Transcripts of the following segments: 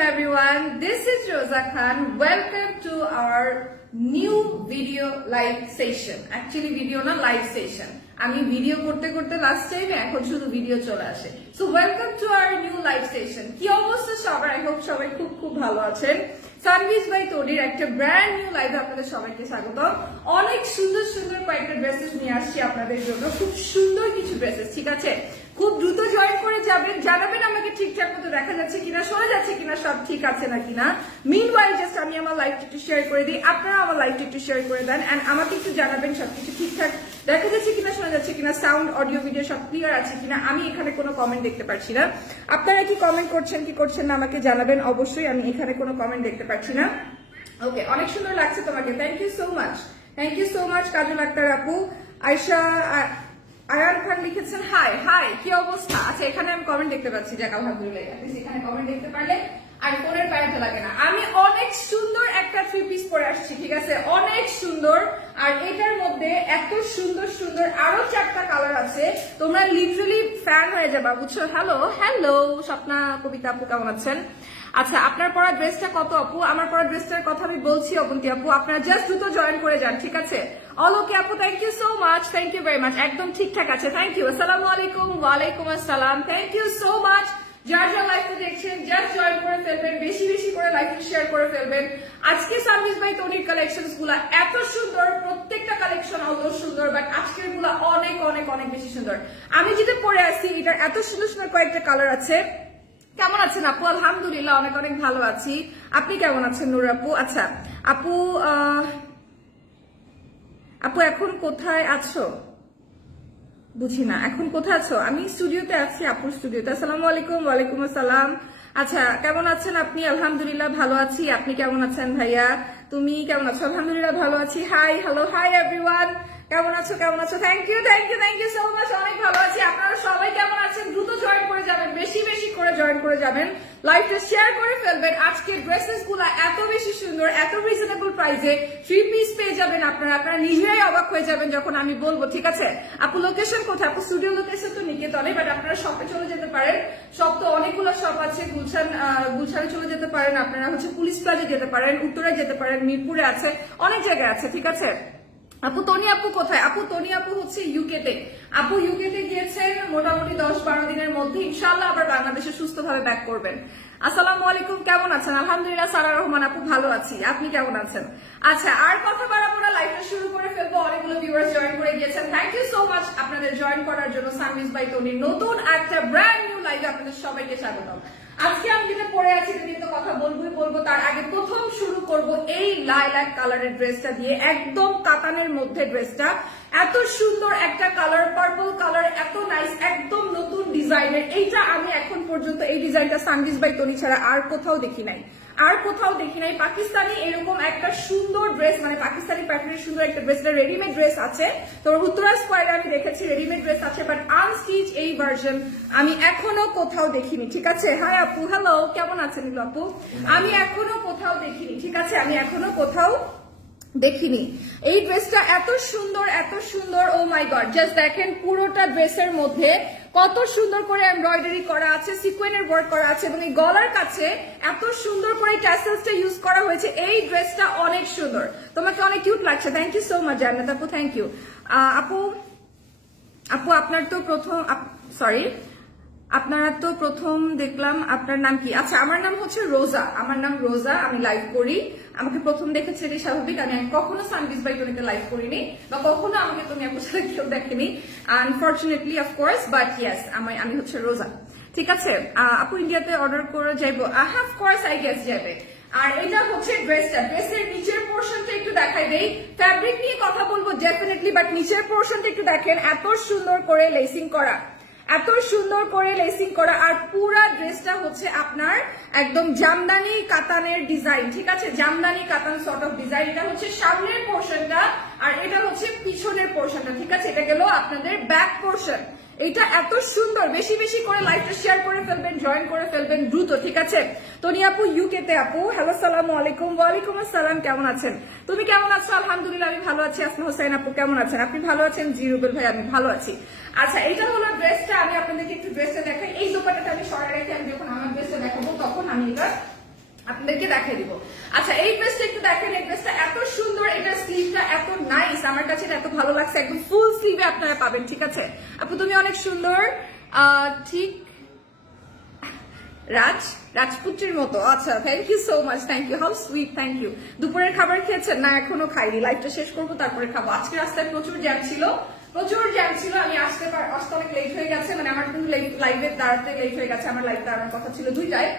everyone. This is Rosa Khan. Welcome to our new video live session. Actually video na live session. আমি video করতে করতে last টাইমে এখন শুধু video চলে আসে। So welcome to our new live session. কি অবস্থা সবার? আই হোপ সবাই খুব খুব ভালো আছেন। সানভিজ বাই তনির একটা ব্র্যান্ড নিউ লাইভে আপনাদের সবাইকে স্বাগত। অনেক সুন্দর সুন্দর কয়েকটা ড্রেসেস নিয়ে আসছি আপনাদের জন্য, খুব সুন্দর কিছু ড্রেসেস, ঠিক আছে? খুব দ্রুত জয়েন করে যাবেন, জানাবেন আমাকে ঠিকঠাক মতো দেখা যাচ্ছে কিনা, শোনা যাচ্ছে কিনা, সব ঠিক আছে না কিনা। মিনওয়াইল জাস্ট আমি আমার লাইভটা একটু শেয়ার করে দিই, আপনারা আমার লাইভটা একটু শেয়ার করে দেন এন্ড আমাকে একটু জানাবেন সবকিছু ঠিকঠাক দেখা যাচ্ছে কিনা, শোনা যাচ্ছে কিনা, সাউন্ড অডিও ভিডিও সব ক্লিয়ার আছে কিনা। আমি এখানে কোনো কমেন্ট দেখতে পাচ্ছি না, আপনারা কি কমেন্ট করছেন কি করছেন না আমাকে জানাবেন অবশ্যই। আমি এখানে কোনো কমেন্ট দেখতে পাচ্ছি না। ওকে, অনেক সুন্দর লাগছে তোমাকে, thank you so much, thank you so much. Kajal Akter আপু, আয়শা আয়ান খান লিখেছেন হাই হাই, কি অবস্থা? আচ্ছা এখানে আমি কমেন্ট দেখতে পাচ্ছি, যাক আলহামদুলিল্লাহ, এখানে কমেন্ট দেখতে পারলে আর ফোনের বাইরে লাগে না। আমি অনেক সুন্দর একটা থ্রি পিস পরে আসছি, ঠিক আছে? অনেক সুন্দর, আর এটার মধ্যে এত সুন্দর সুন্দর আরো 4টা কালার আছে, তোমরা লিটারালি ফ্যান হয়ে যাবা, বুঝছো? হ্যালো হ্যালো স্বপ্না কবিতা আপু, কেমন আছেন? আচ্ছা, আপনার পরা ড্রেসটা কত আপু? আমার পরা ড্রেসটার কথা আমি বলছি অবন্তী আপু, আপনারা জাস্ট দ্রুত জয়েন করে যান, ঠিক আছে? অল ওকে আপু, thank you so much, thank you very much, একদম ঠিকঠাক আছে, থ্যাংক ইউ। আসসালামু আলাইকুম। ওয়ালাইকুম আসসালাম, থ্যাংক ইউ সো মাচ। যার যার লাইভটা দেখছেন জাস্ট জয়েন করে ফেলবেন, বেশি বেশি করে লাইভটা শেয়ার করে ফেলবেন। আজকে সানভিজ বাই তনির কালেকশনস গুলা এত সুন্দর, প্রত্যেকটা কালেকশন অত সুন্দর, বাট আজকের গুলা অনেক অনেক অনেক বেশি সুন্দর। আমি যেটা পরে আসছি এটার এত সুন্দর সুন্দর কয়েকটা কালার আছে। কেমন আছেন আপু? আলহামদুলিল্লাহ অনেক অনেক ভালো আছি, আপনি কেমন আছেন নূর আপু? আচ্ছা আপু, আপু এখন কোথায় আছো? বুঝি না, এখন কোথায় আছো? আমি স্টুডিওতে আছি, আপুর স্টুডিওতে। আসসালামু আলাইকুম। ওয়ালাইকুম আসসালাম। আচ্ছা কেমন আছেন আপনি? আলহামদুলিল্লাহ ভালো আছি, আপনি কেমন আছেন ভাইয়া? তুমি কেমন আছো? আলহামদুলিল্লাহ ভালো আছি। হাই হ্যালো, হাই এভরিওয়ান, কেমন আছো কেমন আছো? Thank you thank you thank you so much, অনেক ভালো আছি। আপনারা সবাই কেমন আছেন? দ্রুত জয়েন করে যাবেন, বেশি বেশি করে জয়েন করে যাবেন, লাইভটা শেয়ার করে ফেলবেন। আজকের ড্রেসেস গুলা এত বেশি সুন্দর, এত রিজনেবল প্রাইসে থ্রি পিস পেয়ে যাবেন আপনারা, আপনারা নিজেরাই অবাক হয়ে যাবেন যখন আমি বলবো, ঠিক আছে? আপু লোকেশন কোথায়? আপু স্টুডিও লোকেশন তো নিকেতনে, বাট আপনারা শপে চলে যেতে পারেন, শপ তো অনেকগুলো শপ আছে, গুলশানে চলে যেতে পারেন, আপনারা হচ্ছে পুলিশ প্লাজা যেতে পারেন, উত্তরে যেতে পারেন, মিরপুরে আছে, অনেক জায়গায় আছে, ঠিক আছে? আপু তনি আপু কোথায়? আপু তনি আপু হচ্ছে ইউকেতে, আপু ইউকেতে গিয়েছেন মোটামুটি 10-12 দিনের মধ্যে, ইনশাআল্লাহ আবার বাংলাদেশে সুস্থভাবে ব্যাক করবেন। আসসালামু আলাইকুম, কেমন আছেন? আলহামদুলিল্লাহ সারা রহমান আপু ভালো আছি, আপনি কেমন আছেন? আচ্ছা আর কথা বাড়াবো না, লাইভটা শুরু করে ফেলবো। অনেকগুলো ভিউয়ার্স জয়েন করে গিয়েছেন, থ্যাংক ইউ সো মাচ আপনাদের জয়েন করার জন্য। সানভিজ বাই তনির নতুন একটা ব্র্যান্ড নিউ লাইভে আপনাদের সবাইকে স্বাগতম। আজকে আমি যেটা পরে আছি এটা নিয়ে তো কথা বলবো, তার আগে প্রথম শুরু করব এই লাইলাক কালারের ড্রেসটা দিয়ে, একদম কাতানের মধ্যে ড্রেসটা এত সুন্দর একটা কালার, পার্পল কালার, এত নাইস, একদম নতুন ডিজাইনের। এইটা আমি এখন পর্যন্ত এই ডিজাইনটা সানভিজ বাই তনি ছাড়া আর কোথাও দেখি নাই, আর কোথাও দেখি নাই। পাকিস্তানি এরকম একটা সুন্দর ড্রেস, মানে পাকিস্তানি প্যাটার্নের সুন্দর একটা ড্রেস, এটা রেডিমেড ড্রেস আছে, তো উত্তরা স্কোয়ারে আমি দেখেছি রেডিমেড ড্রেস আছে, বাট আনস্টিচ এই ভার্সন আমি এখনো কোথাও দেখিনি, ঠিক আছে? হাই আপু, হ্যালো, কেমন আছেন আপু? আমি এখনো কোথাও দেখিনি, ঠিক আছে? আমি এখনো কোথাও দেখিনি। এই ড্রেসটা এত সুন্দর, এত সুন্দর, ও মাই গড, জাস্ট দেখেন পুরোটা ড্রেসের মধ্যে কত সুন্দর করে এমব্রয়ডারি করা আছে, সিকোয়েনের ওয়ার্ক করা আছে, এবং এই গলার কাছে এত সুন্দর করে ট্যাসেলসটা ইউজ করা হয়েছে। এই ড্রেসটা অনেক সুন্দর, তোমাকে অনেক কিউট লাগছে, থ্যাংক ইউ সো মাচ জান্নাত আপু, থ্যাংক ইউ। আপু আপু আপনার তো প্রথম, সরি আপনারা তো প্রথম দেখলাম, আপনার নাম কি? আচ্ছা আমার নাম হচ্ছে রোজা, আমার নাম রোজা, আমি লাইভ করি, আমাকে প্রথম দেখেছে এটাই স্বাভাবিক। আমি কখনো সানভিজ বাই তনিতে লাইভ করিনি, বা কখনো আমাকে তুমি আপুর সাথে কেউ দেখেনি আনফর্চুনেটলি, অফকোর্স, বাট ইয়েস আমি হচ্ছে রোজা, ঠিক আছে? আপু ইন্ডিয়াতে অর্ডার করে যাইবো? অফকোর্স আই গেস যাবে। আর এটা হচ্ছে ড্রেসটা, ড্রেসের নিচের পোর্শনটা একটু দেখাই দেই, ফ্যাব্রিক নিয়ে কথা বলবো ডেফিনেটলি, বাট নিচের পোর্শনটা একটু দেখেন, এত সুন্দর করে লেসিং করা, এত সুন্দর করে লেসিং করা, আর পুরা ড্রেসটা হচ্ছে আপনার একদম জামদানি কাতানের ডিজাইন, ঠিক আছে? জামদানি কাতান সর্ট অফ ডিজাইন। এটা হচ্ছে সামনের পোর্শনটা, আর এটা হচ্ছে পিছনের পোর্শনটা, ঠিক আছে? এটা গেল আপনাদের ব্যাক পোর্শন। এটা এত সুন্দর, বেশি বেশি করে লাইভটা শেয়ার করে ফেলবেন, জয়েন করে ফেলবেন দ্রুত, ঠিক আছে? তনি আপু ইউকেতে, আপু হ্যালো, সালামু আলাইকুম। ওয়ালাইকুম আসসালাম, কেমন আছেন? তুমি কেমন আছো? আলহামদুলিল্লাহ আমি ভালো আছি। আসমা হোসেন আপু কেমন আছেন? আপনি ভালো আছেন? জি রুবেল ভাই আমি ভালো আছি। আচ্ছা এটা হলো ড্রেসটা, আমি আপনাদেরকে একটু ড্রেসটা দেখাই। এই দোপাট্টাটা আমি সরাই রেখে আমি যখন আমার ড্রেসটা দেখাবো তখন আমি এটা আপনাদেরকে দেখাই দিব। আচ্ছা এই ড্রেসটা একটু দেখেন, এই ড্রেসটা এত সুন্দর, এটার স্লিভটা এত নাইস, আমার কাছে এটা এত ভালো লাগছে, একদম ফুল স্লিভে আপনারা পাবেন, ঠিক আছে আপু তুমি অনেক সুন্দর, ঠিক রাজপুত্রের মতো। আচ্ছা thank you so much, thank you, how sweet, thank you. দুপুরের খাবার খেয়েছেন? না এখনো খাইনি, লাইভটা শেষ করবো তারপরে খাবো। আজকে রাস্তায় প্রচুর জ্যাম ছিল, আমি আসতে অনেক লেট হয়ে গেছে, মানে আমার কিন্তু লাইভে দাঁড়াতে লেট হয়ে গেছে, আমার লাইভ দাঁড়ানোর কথা ছিল 2টায়,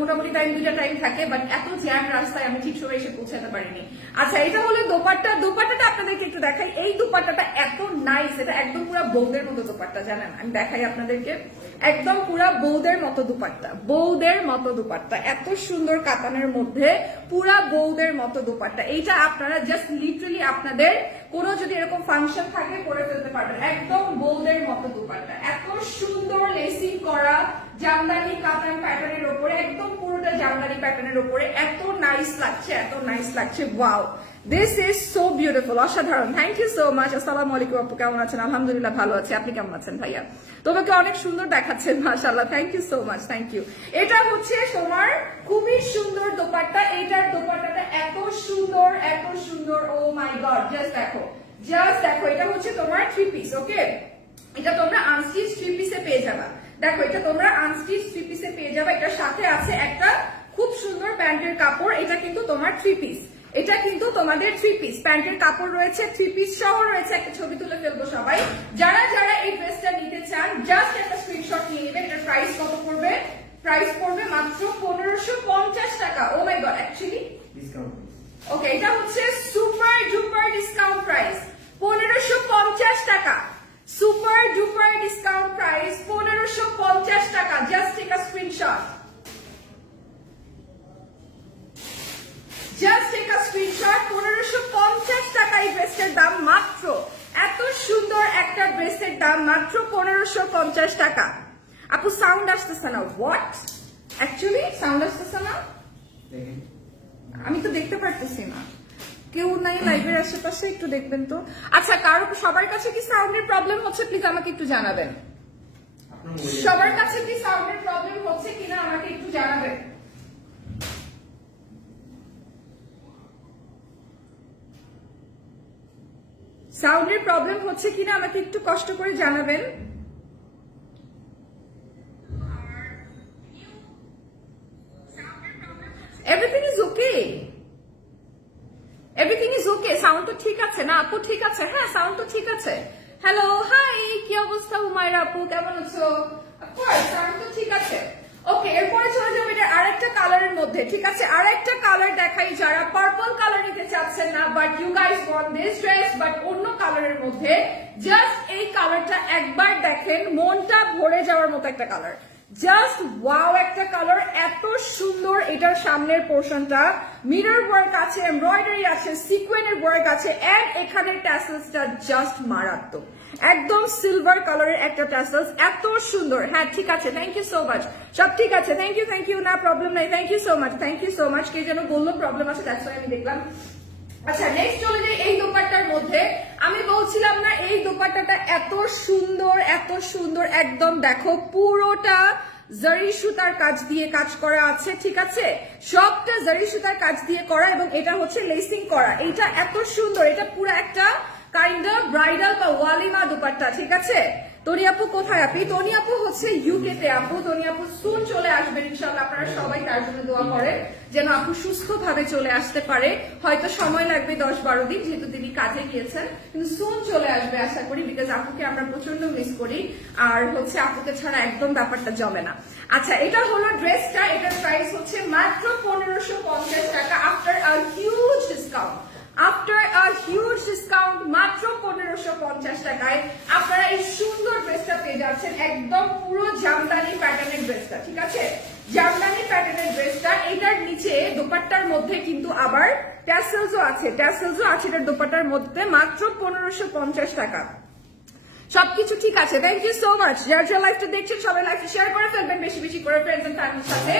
মোটামুটি দুইটা টাইম থাকে, বাট এত জ্যাম রাস্তায় আমি ঠিক সময় এসে পৌঁছাতে পারিনি। আচ্ছা এটা হলো দোপাট্টাটা আপনাদেরকে একটু দেখাই। এই দোপাট্টাটা এত নাইস, এটা একদম পুরো বৌদের মতো দোপাট্টা, জানেন আমি দেখাই আপনাদেরকে, একদম পুরো বৌদের মতো দোপাট্টা, এত সুন্দর কাতানের মধ্যে পুরা বৌদের মতো দোপাট্টা। এইটা আপনারা জাস্ট লিটারালি আপনাদের কোনো যদি এরকম ফাংশন থাকে পরে ফেলতে পারবেন, একদম বৌদের মতো দোপাট্টা, এত সুন্দর লেসিং করা জামদানি কাতান প্যাটার্নের উপরে, একদম পুরোটা জামদানি প্যাটার্নের উপরে, এত নাইস লাগছে, wow this is so beautiful, অসাধারণ। Thank you so much. আসসালামু আলাইকুম আপু, কেমন আছেন? আলহামদুলিল্লাহ ভালো আছি, আপনি কেমন আছেন ভাইয়া? তোমাকে অনেক সুন্দর দেখাচ্ছেন মাশাআল্লাহ, thank you so much, thank you. এটা হচ্ছে তোমার খুবই সুন্দর দোপাট্টা, এইটার দোপাট্টাটা এত সুন্দর, ও মাই গড, জাস্ট দেখো, এটা হচ্ছে তোমার 3 পিস, ওকে, এটা তোমরা আনস্টিচ 3 পিসে পেয়ে যাবা। দেখো এটা তোমরা আনস্টিচ 3 পিসে পেয়ে যাবে, এটার সাথে আছে একটা খুব সুন্দর প্যান্টের কাপড়, এটা কিন্তু তোমার 3 পিস, এটা কিন্তু তোমাদের 3 পিস প্যান্টের কাপড় রয়েছে, 3 পিস সহ রয়েছে, একটা ছবি তুলে ফেলবো সবাই। যারা এই ড্রেসটা নিতে চান জাস্ট একটা স্ক্রিনশট নিয়ে নেবেন। এটার প্রাইস কত পড়বে? প্রাইস পড়বে মাত্র 1550 টাকা। ও মাই গড, অ্যাকচুয়ালি ডিসকাউন্ট, ওকে এটা হচ্ছে সুপার ডুপার ডিসকাউন্ট প্রাইস 1550 টাকা, সুপার ডুপার ডিসকাউন্ট প্রাইস 1550 টাকা। Just take a screenshot, just take a screenshot, 1550 টাকা এই ড্রেসের দাম মাত্র, এত সুন্দর একটা ড্রেসের দাম মাত্র 1550 টাকা। আপু সাউন্ড আসতেছে না, হোয়াট, অ্যাকচুয়ালি সাউন্ড আসতেছে না, আমি তো দেখতে পারতেছি না, কেউ নাই লাইভের আশেপাশে, একটু দেখবেন তো। আচ্ছা কারো সবার কাছে কি সাউন্ডের প্রবলেম হচ্ছে প্লিজ আমাকে একটু জানাবেন, সবার কাছে কি সাউন্ডের প্রবলেম হচ্ছে কিনা আমাকে একটু জানাবেন। সাউন্ডের প্রবলেম হচ্ছে কিনা আমাকে একটু কষ্ট করে জানাবেন। Everything is okay, everything is okay, sound তো ঠিক আছে না আপু? ঠিক আছে, হ্যাঁ সাউন্ড তো ঠিক আছে। হ্যালো হাই, কি অবস্থা হুমায়রা আপু, কেমন আছো? অফকোর্স সাউন্ড তো ঠিক আছে, ওকে। এরপরে চলে যাবো এটা আরেকটা কালারের মধ্যে, ঠিক আছে আরেকটা কালার দেখাই। যারা পার্পল কালার নিতে চাচ্ছেন না but you guys want this dress but অন্য কালারের মধ্যে, জাস্ট এই কালারটা একবার দেখেন, মনটা ভরে যাওয়ার মতো একটা কালার, জাস্ট ওয়াও একটা কালার, এত সুন্দর। এটার সামনের পোর্শনটা মিরর ওয়ার্ক আছে, এমব্রয়ডারি আছে, সিকোয়েনের ওয়ার্ক আছে, এন্ড এখানের ট্যাসেলসটা জাস্ট মারাত্মক, একদম সিলভার কালারের একটা ট্যাসেলস, এত সুন্দর। হ্যাঁ ঠিক আছে, থ্যাংক ইউ সো মাচ, সব ঠিক আছে, থ্যাংক ইউ, না প্রবলেম নাই, থ্যাংক ইউ সো মাচ, কে যেন বললো প্রবলেম আছে, দ্যাটস ওয়াই আমি দেখলাম। আচ্ছা নেক্সট চলে যাই এই দোপাট্টার মধ্যে। আমি বলছিলাম না এই দোপাট্টাটা এত সুন্দর, একদম দেখো পুরোটা জারি সুতার কাজ দিয়ে কাজ করা আছে, ঠিক আছে সবটা জারি সুতার কাজ দিয়ে করা, এবং এটা হচ্ছে লেসিং করা, এইটা এত সুন্দর, এটা পুরো একটা কাইন্ড অফ ব্রাইডাল বা ওয়ালিমা দোপাট্টা, ঠিক আছে। তনি আপু কোথায়? আপনি তনি আপু হচ্ছে ইউকে তে আপু, তনি আপু সুন চলে আসবেন ইনশাআল্লাহ, আপনারা সবাই তার জন্য দোয়া করেন যেন আপু সুস্থভাবে চলে আসতে পারে, হয়তো সময় লাগবে 10-12 দিন যেহেতু তিনি কাজে গিয়েছেন, কিন্তু সুন চলে আসবে আশা করি, বিকজ আপুকে আমরা প্রচন্ড মিস করি, আর হচ্ছে আপুকে ছাড়া একদম ব্যাপারটা জমে না। আচ্ছা এটা হলো ড্রেসটা, এটার প্রাইস হচ্ছে মাত্র 1550 টাকা আফটার আ হিউজ ডিসকাউন্ট, মাত্র 1550 টাকায় আপনারা এই সুন্দর ড্রেসটা পেয়ে যাচ্ছেন, একদম পুরো জামদানি প্যাটার্নের ড্রেসটা, ঠিক আছে জামদানি প্যাটার্নের ড্রেসটা। এটার নিচে দোপাট্টার মধ্যে কিন্তু আবার ট্যাসেলসও আছে, এটার দোপাট্টার মধ্যে মাত্র 1550 টাকা। সবকিছু ঠিক আছে, থ্যাংক ইউ সো মাচ। যারা লাইভটা দেখছেন সবাই লাইভটা শেয়ার করে ফেলবেন বেশি করে ফ্রেন্ডস এন্ড ফ্যামিলির সাথে।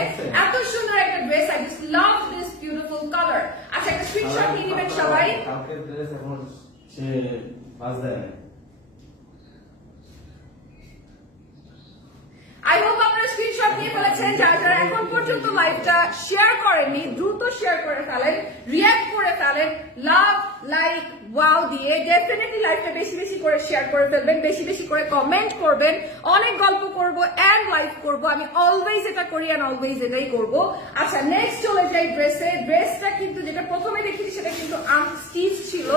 এত সুন্দর একটা dress, I just love this beautiful colour. আচ্ছা একটা স্ক্রিনশট নিয়ে নেবেন সবাই। আই হোপ আপনারা স্ক্রিনশট নিয়ে ফেলেছেন, যারা এখন পর্যন্ত পর্যন্ত লাইভটা শেয়ার করেননি দ্রুত শেয়ার করে ফেলেন, রিঅ্যাক্ট করে ফেলেন, লাভ লাইক ওয়াও দিয়ে ডেফিনেটলি লাইভটা বেশি বেশি করে শেয়ার করে ফেলবেন, বেশি বেশি করে কমেন্ট করবেন। অনেক গল্প করব এন্ড লাইভ করব, আমি অলওয়েজ এটা করি এন্ড অলওয়েজ এটাই করব। আচ্ছা নেক্সট চলে যাই ড্রেসে। ড্রেসটা কিন্তু যেটা প্রথমে দেখিয়েছি সেটা কিন্তু আনস্টিচ ছিল,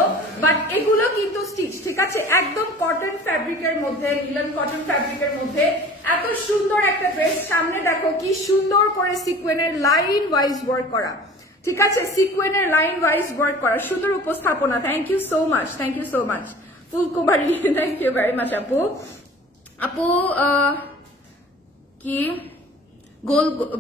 বাট এগুলো কিন্তু স্টিচ, ঠিক আছে? একদম কটন ফ্যাব্রিকের মধ্যে, লিনেন কটন ফ্যাব্রিকের মধ্যে এত সুন্দর একটা ড্রেস। সামনে দেখো কি সুন্দর করে সিকোয়েনের লাইন ওয়াইজ ওয়ার্ক করা, ঠিক আছে? সিকোয়েনের লাইন ওয়াইজ ওয়ার্ক করা, সুন্দর উপস্থাপনা। Thank you so much, thank you so much Phulkumari, thank you very much আপু। আপু কি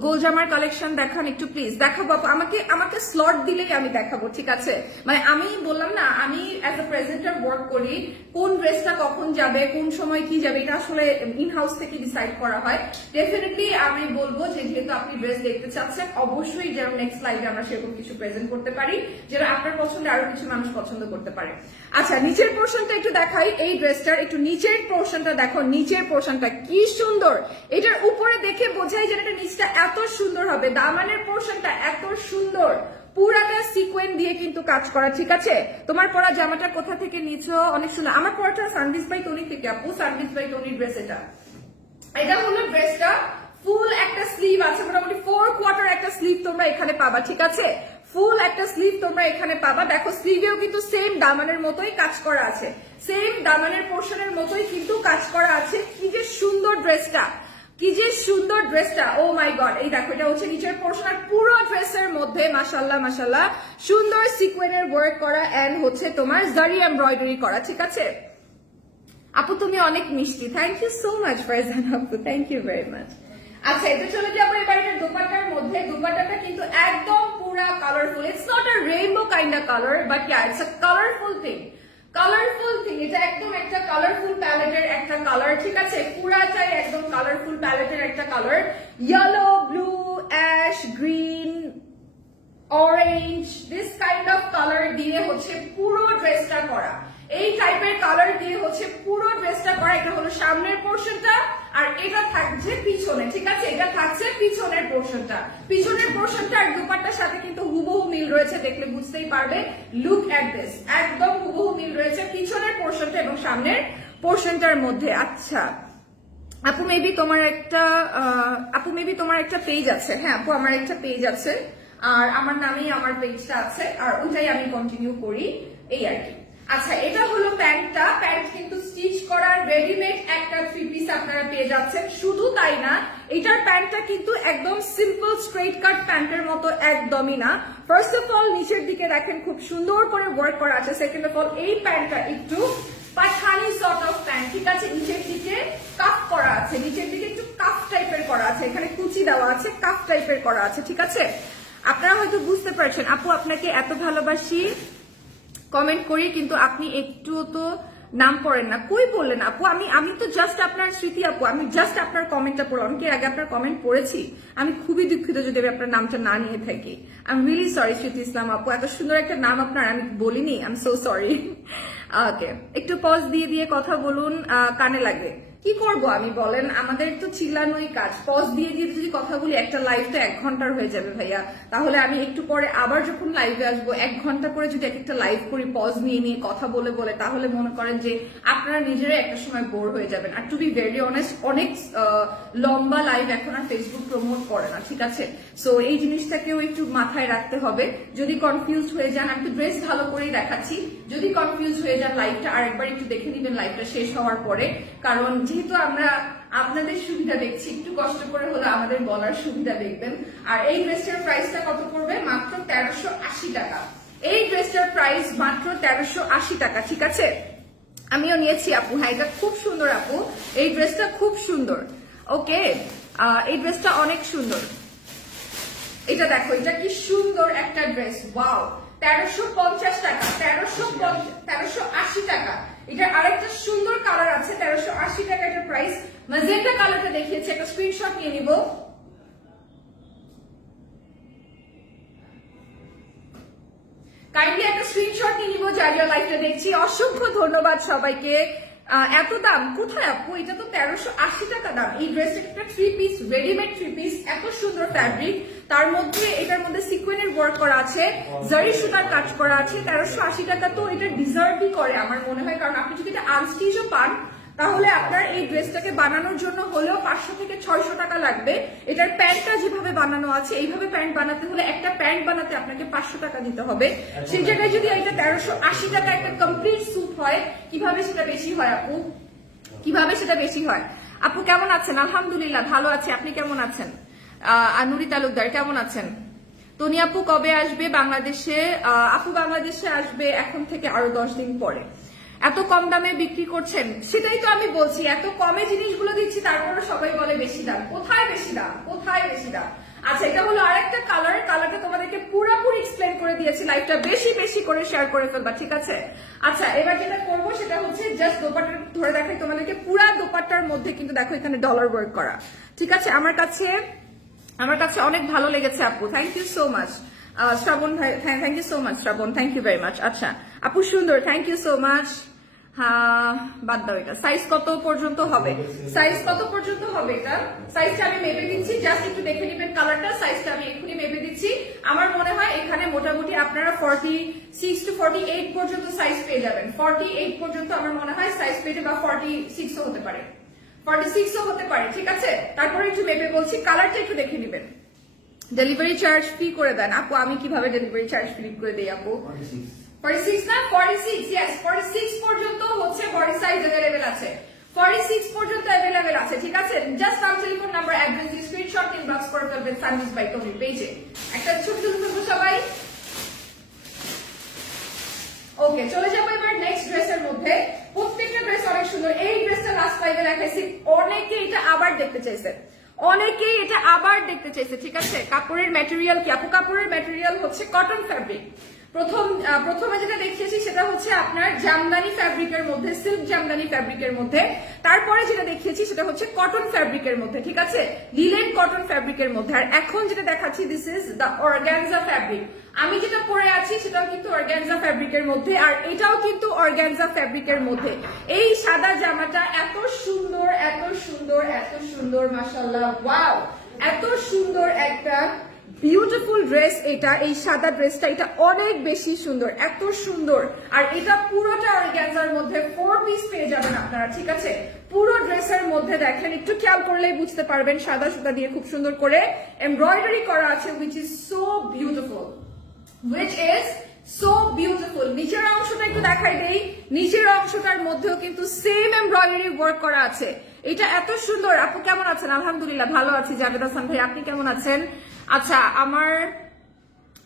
গোল জামার কালেকশন দেখান একটু প্লিজ। দেখাবো আপু, আমাকে স্লট দিলেই আমি দেখাবো, ঠিক আছে? মানে আমি বললাম না, আমি অ্যাজ এ প্রেজেন্টার ওয়ার্ক করি, কোন ড্রেসটা কখন যাবে, কোন সময় কি যাবে, এটা আসলে ইন হাউস থেকে ডিসাইড করা হয়। ডেফিনেটলি আমি বলবো যে যেহেতু আপনি ড্রেস দেখতে চাচ্ছেন, অবশ্যই যেন নেক্সট লাইভে আমরা সেরকম কিছু প্রেজেন্ট করতে পারি যেটা আপনার পছন্দে আরো কিছু মানুষ পছন্দ করতে পারে। আচ্ছা নিচের পোর্শনটা একটু দেখাই, এই ড্রেসটার একটু নিচের পোর্শনটা দেখো, নিচের পোর্শনটা কি সুন্দর। এটার উপরে দেখে বোঝাই যে এটা নিচটা এত সুন্দর হবে, দামানের পোর্শনটা এত সুন্দর, পুরাটা সিকোয়েন দিয়ে কিন্তু কাজ করা, ঠিক আছে? তোমার পরা জামাটা কোথা থেকে নিছো? অনেক সুন্দর। আমার পরাটা সানভিস বাই টনি থেকে আপু, সানভিস বাই টনি ড্রেস। এটা হলো ড্রেসটা, ফুল একটা স্লিভ আছে, মোটামুটি 4 কোয়ার্টার একটা স্লিভ তোমরা এখানে পাবা, ঠিক আছে? ফুল একটা স্লিভ তোমরা এখানে পাবা। দেখো স্লিভেও কিন্তু সেম দামানের মতোই কাজ করা আছে, সেম দামানের পোর্শনের মতোই কিন্তু কাজ করা আছে। কি যে সুন্দর ড্রেসটা, কি যে সুন্দর ড্রেসটা, ও মাই গড। এই দেখো এটা হচ্ছে নিচের পোর্শন, আর পুরো ড্রেসের মধ্যে মাশাআল্লাহ মাশাআল্লাহ সুন্দর সিকোয়েনের ওয়ার্ক করা এন্ড হচ্ছে তোমার জারি এমব্রয়ডারি করা, ঠিক আছে? আপু তুমি অনেক মিষ্টি, thank you so much Farzan আপু, থ্যাংক ইউ ভেরি মাচ। আচ্ছা এটা চলে যাবো এবার এটা দোপাট্টার মধ্যে। দোপাট্টাটা কিন্তু একদম পুরা colourful, it's not a rainbow kind of colour, but yeah it's a colourful thing, colourful thing. এটা একদম একটা কালারফুল প্যালেটের একটা কালার, ঠিক আছে? পুরাটাই একদম কালারফুল প্যালেটের একটা colour, yellow, blue, ash, green, orange, this kind of colour দিয়ে হচ্ছে পুরো ড্রেসটা করা। এই টাইপের কালার দিয়ে হচ্ছে পুরো ড্রেসটা করা। এটা হলো সামনের পোর্শনটা, আর এটা থাকছে পিছনে, ঠিক আছে? এটা থাকছে পিছনের পোর্শনটা। পিছনের পোর্শনটা আর দুপাট্টার সাথে কিন্তু হুবহু মিল রয়েছে, দেখলে বুঝতেই পারবে। লুক এট দিস, একদম হুবহু মিল রয়েছে পিছনের পোর্শনটা এবং সামনের পোর্শনটার মধ্যে। আচ্ছা আপু মেবি তোমার একটা পেজ আছে। হ্যাঁ আপু আমার একটা পেজ আছে, আর আমার নামেই আমার পেজটা আছে, আর ওইটাই আমি কন্টিনিউ করি, এই আর কি। আচ্ছা এটা হলো প্যান্টটা, প্যান্ট কিন্তু স্টিচ করা রেডিমেড একটা 3 পিস আপনারা পেয়ে যাচ্ছেন। শুধু তাই না, এটার প্যান্টটা কিন্তু একদম সিম্পল স্ট্রেট কাট প্যান্টের মতো একদমই না। ফার্স্ট অফ অল নিচের দিকে দেখেন খুব সুন্দর করে ওয়ার্ক করা আছে। সেকেন্ড অফ অল এই প্যান্টটা একটু পাঠানি সর্ট অফ প্যান্ট, ঠিক আছে? নিচের দিকে কাফ করা আছে, নিচের দিকে একটু কাফ টাইপের করা আছে, এখানে কুচি দেওয়া আছে, কাফ টাইপের করা আছে, ঠিক আছে? আপনারা হয়তো বুঝতে পারছেন আপু আপনাকে এত ভালোবাসি কমেন্ট করি, কিন্তু আপনি একটুও তো নাম পড়েন না। কই বললেন আপু? আমি তো জাস্ট আপনার স্মৃতি আপু, আমি জাস্ট আপনার কমেন্টটা পড়লাম। আমি কি আগে আপনার কমেন্ট পড়েছি? আমি খুবই দুঃখিত যদি আমি আপনার নামটা না নিয়ে থাকি। আই এম রিয়েলি সরি স্মৃতি ইসলাম আপু, এত সুন্দর একটা নাম আপনার আমি বলিনি, আই এম সো সরি। ওকে একটু পজ দিয়ে দিয়ে কথা বলুন, কানে লাগে। কি করব আমি বলেন, আমাদের তো চিল্লানোই কাজ। পজ দিয়ে দিয়ে যদি কথা বলি একটা লাইভ তো 1 ঘন্টার হয়ে যাবে ভাইয়া। তাহলে আমি একটু পরে আবার যখন লাইভে আসবো 1 ঘন্টা করে যদি একটা লাইভ করি পজ নিয়ে নিয়ে কথা বলে বলে, তাহলে মনে করেন যে আপনারা নিজেরাই একটা সময় বোর হয়ে যাবেন। আর টু বি ভেরি অনেস্ট, অনেক লম্বা লাইভ এখন আর ফেসবুক প্রমোট করে না, ঠিক আছে? সো এই জিনিসটাকেও একটু মাথায় রাখতে হবে। যদি কনফিউজ হয়ে যান, আমি তো ড্রেস ভালো করেই দেখাচ্ছি, যদি কনফিউজ হয়ে যান লাইভটা আরেকবার একটু দেখে নিবেন লাইভটা শেষ হওয়ার পরে। কারণ যেহেতু আমরা আপনাদের সুবিধা দেখছি, একটু কষ্ট করে হলে আমাদের বলার সুবিধা দেখবেন। আর এই ড্রেসটার প্রাইসটা কত পড়বে? মাত্র 1380 টাকা। এই ড্রেসটার প্রাইস মাত্র 1380 টাকা, ঠিক আছে? আমিও নিয়েছি আপু। হ্যাঁ এটা খুব সুন্দর আপু, এই ড্রেসটা খুব সুন্দর। ওকে এই ড্রেসটা অনেক সুন্দর। এটা দেখো, এটা কি সুন্দর একটা ড্রেস, ওয়াও। 1350 টাকা, 1380 টাকা। এটার আরেকটা সুন্দর কালার আছে, 1380 টাকা এটা প্রাইস। ম্যাজেন্টা কালারটা দেখিয়েছি, একটা স্ক্রিনশট নিয়ে নিব। কাইন্ডলি একটা স্ক্রিনশট নিয়ে নিব যারা লাইভটা দেখছি। অসংখ্য ধন্যবাদ সবাইকে। এত দাম কোথায় আপু? এটা তো 1380 টাকা দাম। এই ড্রেসটা একটা 3 পিস, রেডিমেড 3 পিস, এত সুন্দর ফ্যাব্রিক, তার মধ্যে এটার মধ্যে সিকোয়েনের ওয়ার্ক করা আছে, জারি সুতার কাজ করা আছে। 1380 টাকা তো এটা ডিজার্ভই করে আমার মনে হয়, কারণ আপনি যদি এটা আনস্টিচও পান তাহলে আপনার এই ড্রেসটাকে বানানোর জন্য হলেও 500 থেকে 600 টাকা লাগবে। এটার প্যান্টটা যেভাবে বানানো আছে, এইভাবে প্যান্ট বানাতে হলে একটা প্যান্ট বানাতে আপনাকে 500 টাকা দিতে হবে। সেই জায়গায় যদি এটা 1380 টাকা একটা কমপ্লিট স্যুট হয়, কিভাবে সেটা বেশি হয় আপু? কিভাবে সেটা বেশি হয়? আপু কেমন আছেন? আলহামদুলিল্লাহ ভালো আছি, আপনি কেমন আছেন? নুরি তালুকদার কেমন আছেন? তনি আপু কবে আসবে বাংলাদেশে? আপু বাংলাদেশে আসবে এখন থেকে আরো 10 দিন পরে। এত কম দামে বিক্রি করছেন, সেটাই তো আমি বলছি, এত কমে জিনিসগুলো দিচ্ছি তারপরে সবাই বলে বেশি দাম। কোথায় বেশি দাম? কোথায় বেশি দাম? আচ্ছা, এটা হলো আরেকটা কালার। কালারটা তোমাদেরকে পুরোপুরি এক্সপ্লেন করে দিয়েছি, লাইভটা বেশি বেশি করে শেয়ার করে ফেলবা, ঠিক আছে? আচ্ছা, এবার যেটা করবো সেটা হচ্ছে জাস্ট দোপাট্টা ধরে দেখাই তোমাদেরকে। পুরা দোপাট্টার মধ্যে কিন্তু দেখো এখানে ডলার ওয়ার্ক করা, ঠিক আছে? আমার কাছে অনেক ভালো লেগেছে আপু, thank you so much. Shrabon ভাই, thank you so much Shrabon, thank you very much. আচ্ছা আপু সুন্দর, থ্যাংক ইউ সো মাচ। হ্যাঁ বাদ দাও, এটা সাইজ কত পর্যন্ত হবে? সাইজ কত পর্যন্ত হবে? এটা সাইজটা আমি মেপে দিচ্ছি, জাস্ট একটু দেখে নেবেন কালারটা। সাইজটা আমি এক্ষুনি মেপে দিচ্ছি। আমার মনে হয় এখানে মোটামুটি আপনারা 46 to 48 পর্যন্ত সাইজ পেয়ে যাবেন। 48 পর্যন্ত আমার মনে হয় সাইজ পেয়ে যাবে, বা 46 ও হতে পারে, 46 ও হতে পারে, ঠিক আছে? তারপরে একটু মেপে বলছি, কালারটা একটু দেখে নেবেন। ডেলিভারি চার্জ ফ্রি করে দেন আপু? আমি কিভাবে ডেলিভারি চার্জ ফ্রি করে দিই আপু? 46 না, 46, ইয়েস 46 পর্যন্ত হচ্ছে বডি সাইজ अवेलेबल আছে, 46 পর্যন্ত अवेलेबल আছে, ঠিক আছে? জাস্ট নাম, টেলিফোন নাম্বার, অ্যাড্রেস দিয়ে স্ক্রিনশট ইনবক্স করে ফেলবেন সানভিজ বাই তনির পেজে। একটা ছবি তুলে ফেলবো সবাই। ওকে, চলে যাবো এবার নেক্সট ড্রেসের মধ্যে। প্রত্যেকটা ড্রেস অনেক সুন্দর। এই ড্রেসটা লাস্ট লাইভে দেখাইছি, অনেকে এটা আবার দেখতে চাইছে, অনেকেই এটা আবার দেখতে চাইছে, ঠিক আছে? কাপড়ের ম্যাটেরিয়াল কি আপু? কাপড়ের ম্যাটেরিয়াল হচ্ছে কটন ফ্যাব্রিক। প্রথমে যেটা দেখিয়েছি সেটা হচ্ছে আপনার জামদানি ফ্যাব্রিকের মধ্যে, সিল্ক জামদানি ফ্যাব্রিকের মধ্যে। তারপরে যেটা দেখিয়েছি সেটা হচ্ছে কটন ফ্যাব্রিকের মধ্যে, ঠিক আছে? লিলেন কটন ফ্যাব্রিকের মধ্যে। আর এখন যেটা দেখাচ্ছি this is the organza fabric. আমি যেটা পরে আছি সেটাও কিন্তু অর্গানজা ফ্যাব্রিকের মধ্যে, আর এটাও কিন্তু অর্গানজা ফ্যাব্রিকের মধ্যে। এই সাদা জামাটা এত সুন্দর, এত সুন্দর, এত সুন্দর, মাশাআল্লাহ, ওয়াও, এত সুন্দর একটা বিউটিফুল ড্রেস এটা। এই সাদা ড্রেসটা এটা অনেক বেশি সুন্দর, এত সুন্দর। আর এটা পুরোটা অর্গানজার মধ্যে 4 পিস পেয়ে যাবেন আপনারা, ঠিক আছে? পুরো ড্রেসের মধ্যে দেখেন, একটু খেয়াল করলেই বুঝতে পারবেন, সাদা সুতা দিয়ে খুব সুন্দর করে এমব্রয়ডারি করা আছে, which is so beautiful, which is so beautiful। নিচের অংশটা একটু দেখাই দেই, নিচের অংশটার মধ্যেও কিন্তু সেম এমব্রয়ডারি ওয়ার্ক করা আছে। এটা এত সুন্দর। আপু কেমন আছেন? আলহামদুলিল্লাহ ভালো আছি। জাভেদ হাসান ভাই আপনি কেমন আছেন? আচ্ছা, আমার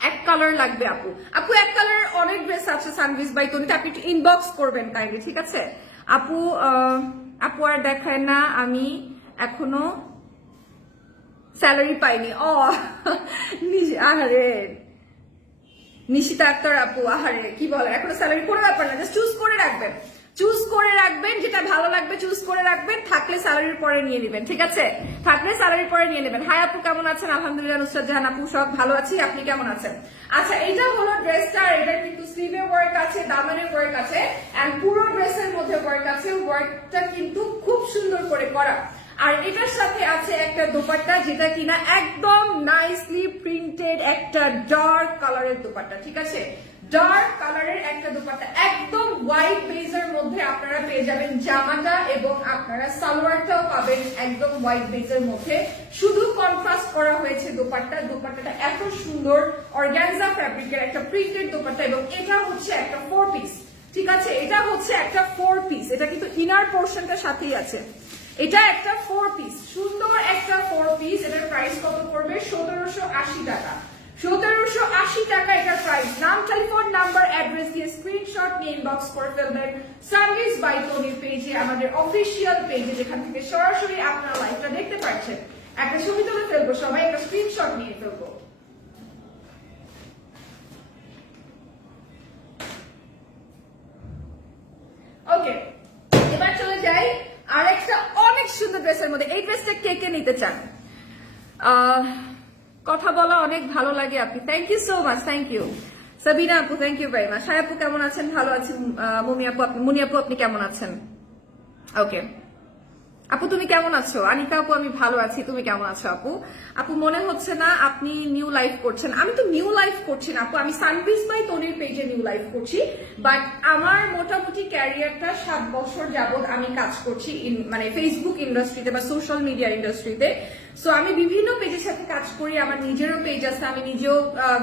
এক কালার লাগবে আপু। আপু এক কালার অনেক ড্রেস আছে সানভিজ বাই তনিতে, আপনি একটু ইনবক্স করবেন কাইন্ডলি, ঠিক আছে? আপু আপু আর দেখায় না, আমি এখনো স্যালারি পাইনি। আহারে নিশিতা আক্তার আপু, আহারে কি বলে, এখনো স্যালারি, কোনো ব্যাপার না, জাস্ট চুজ করে রাখবেন, চুজ করে রাখবেন, যেটা ভালো লাগবে চুজ করে রাখবেন, থাকলে স্যালারির পরে নিয়ে নেবেন, ঠিক আছে? থাকলে স্যালারির পরে নিয়ে নেবেন। হাই আপু কেমন আছেন? আলহামদুলিল্লাহ নুসরাত জাহান আপু সব ভালো আছি, আপনি কেমন আছেন? আচ্ছা, এটা হলো ড্রেসটা। এটা কিন্তু স্লিভে ওয়ার্ক আছে, দামানে ওয়ার্ক আছে, এন্ড পুরো ড্রেসের মধ্যে ওয়ার্ক আছে। ওয়ার্কটা কিন্তু খুব সুন্দর করে করা। আর এটার সাথে আছে একটা দোপাট্টা, যেটা কিনা একদম নাইসলি প্রিন্টেড একটা ডার্ক কালারের দোপাট্টা, ঠিক আছে? ডার্ক কালারের একটা দোপাট্টা, একদম হোয়াইট বেজের মধ্যে আপনারা পেয়ে যাবেন জামাটা, এবং আপনারা সালোয়ারটাও পাবেন একদম হোয়াইট বেজের মধ্যে। শুধু কন্ট্রাস্ট করা হয়েছে দোপাট্টা। দোপাট্টাটা এত সুন্দর, অর্গানজা ফ্যাব্রিকের একটা প্রিন্টেড দোপাট্টা, এবং এটা হচ্ছে একটা 4 পিস, ঠিক আছে? এটা হচ্ছে একটা 4 পিস। এটা কিন্তু ইনার পোর্শনটার সাথেই আছে। এটা একটা 4 পিস, সুন্দর একটা 4 পিস। এটার প্রাইস কত পড়বে? 1780 টাকা। 1780 টাকা এটার প্রাইস। নাম, টেলিফোন নাম্বার, অ্যাড্রেস দিয়ে স্ক্রিনশট নিয়ে ইনবক্স করে ফেলবেন সানভিজ বাই তনির পেজে, আমাদের অফিসিয়াল পেজে, যেখান থেকে সরাসরি আপনারা লাইভটা দেখতে পাচ্ছেন। একটা ছবি তুলে ফেলবো সবাই, একটা স্ক্রিনশট নিয়ে ফেলবো। ওকে, এবার চলে যাই আরেকটা অনেক সুন্দর ড্রেসের মধ্যে। এই ড্রেসটা কে কে নিতে চান? কথা বলা অনেক ভালো লাগে আপনি, thank you so much, thank you. Sabina আপু thank you very much. Hi আপু কেমন আছেন? ভালো আছি। মুনি আপু আপনি কেমন আছেন? ওকে আপু তুমি কেমন আছো? আনিকা আপু আমি ভালো আছি, তুমি কেমন আছো আপু? আপু মনে হচ্ছে না আপনি নিউ লাইফ করছেন। আমি তো নিউ লাইফ করছি না আপু, আমি সানপিস বাই তনির পেজে নিউ লাইফ করছি। বাট আমার মোটামুটি ক্যারিয়ারটা 7 বছর যাবত আমি কাজ করছি মানে ফেসবুক ইন্ডাস্ট্রিতে বা সোশ্যাল মিডিয়া ইন্ডাস্ট্রিতে। সো আমি বিভিন্ন পেজের সাথে কাজ করি, আমার নিজেরও পেজ আছে, আমি নিজেও